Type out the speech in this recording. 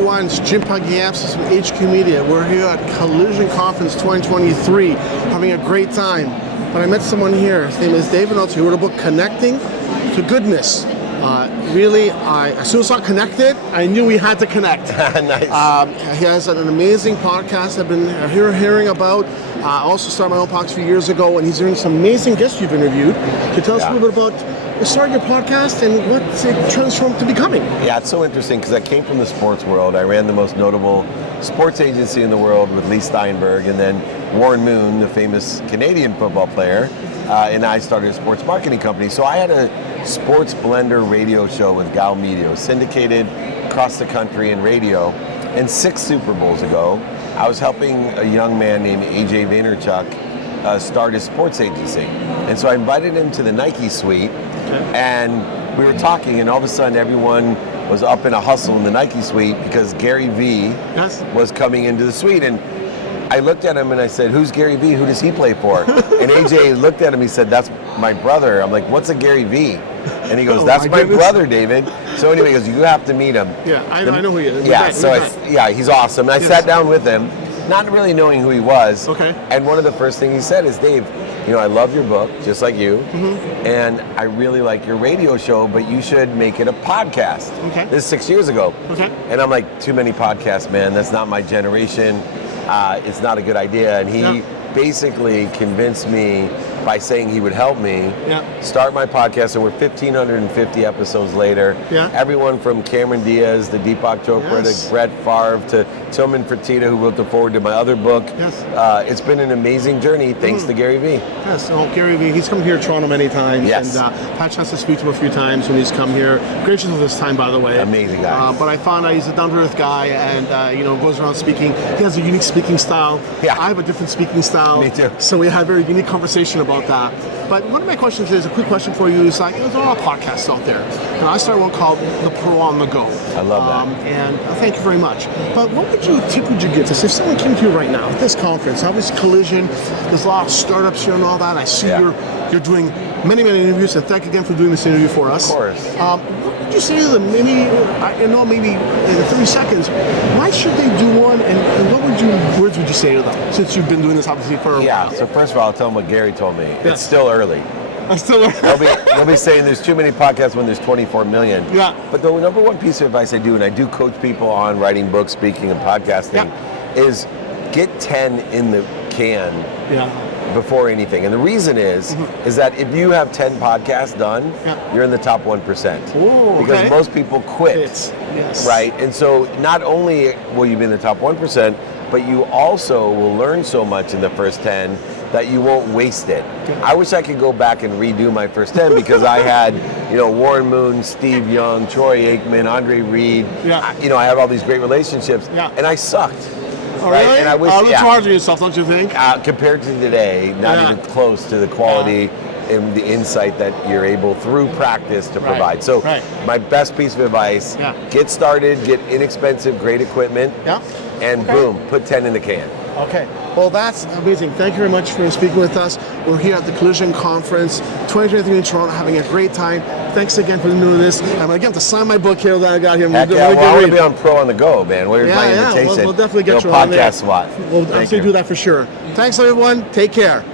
everyone. It's Jim Pagiapsis from HQ Media. We're here at Collision Conference 2023, having a great time. But I met someone here. His name is David Meltzer. He wrote a book, Connecting to Goodness. Really, as soon as I connected, I knew we had to connect. Nice. He has an amazing podcast I've been hearing about. I also started my own podcast a few years ago, and he's doing some amazing guests you've interviewed. Can you tell us a little bit about starting your podcast and what it transformed to becoming? Yeah, it's so interesting because I came from the sports world. I ran the most notable sports agency in the world with Leigh Steinberg, and then Warren Moon, the famous Canadian football player, and I started a sports marketing company. So I had a sports blender radio show with Gal Media, syndicated across the country in radio. And 6 Super Bowls ago, I was helping a young man named AJ Vaynerchuk start his sports agency. And so I invited him to the Nike suite, and we were talking, and all of a sudden everyone was up in a hustle in the Nike suite because Gary Vee was coming into the suite. And I looked at him and I said, "Who's Gary Vee? Who does he play for?" And AJ looked at him, he said, "That's my brother." I'm like, "What's a Gary Vee?" And he goes, "That's my brother, David." So anyway, he goes, "You have to meet him." Yeah, I know who he is. Yeah, he's awesome. And I sat down with him, not really knowing who he was. Okay. And one of the first things he said is, "Dave, you know, I love your book, just like you, and I really like your radio show, but you should make it a podcast." Okay. This is 6 years ago. Okay. And I'm like, "Too many podcasts, man. That's not my generation. It's not a good idea." And he basically convinced me by saying he would help me start my podcast. And we're 1,550 episodes later. Everyone from Cameron Diaz to Deepak Chopra to Brett Favre to Tillman Fertitta, who wrote the foreword to my other book. It's been an amazing journey thanks to Gary Vee. Yes, Gary Vee, he's come here to Toronto many times. Yes. And had a chance to speak to him a few times when he's come here. Gracious with his time, by the way. Amazing guy. But I found out he's a down-to-earth guy, and goes around speaking. He has a unique speaking style. I have a different speaking style. Me too. So we had a very unique conversation about that. But one of my questions is, a quick question for you, is like, there's a lot of podcasts out there. And I started one called The Pro on the Go. I love that. And thank you very much. But what tip would you give to us if someone came to you right now at this conference? Obviously, Collision, there's a lot of startups here and all that. I see you're doing many, many interviews, and thank you again for doing this interview for us. Of course. What would you say to them, maybe in 30 seconds, why should they do one, and what words would you say to them, since you've been doing this obviously for a while? So first of all, I'll tell them what Gary told me. It's still early. I'm still They'll be saying there's too many podcasts when there's 24 million. Yeah. But the number one piece of advice I do, and I do coach people on writing books, speaking, and podcasting, is get 10 in the can before anything. And the reason is that if you have 10 podcasts done, you're in the top 1%. Because most people quit. Right? And so not only will you be in the top 1%, but you also will learn so much in the first 10 that you won't waste it. I wish I could go back and redo my first 10 because I had, Warren Moon, Steve Young, Troy Aikman, Andre Reed. I have all these great relationships, and I sucked. Oh, right? Really? And I wish, you charging yourself, don't you think? Compared to today, not even close to the quality and the insight that you're able through practice to provide. So my best piece of advice, get started, get inexpensive, great equipment, and boom, put 10 in the can. Okay. Well, that's amazing. Thank you very much for speaking with us. We're here at the Collision Conference 2023 in Toronto, having a great time. Thanks again for doing this. I'm again to sign my book here that I got here. I want to be on Pro on the Go, man. Where's my invitation? We'll definitely get you on there. Podcast slot. We'll absolutely do that for sure. Thanks, everyone. Take care.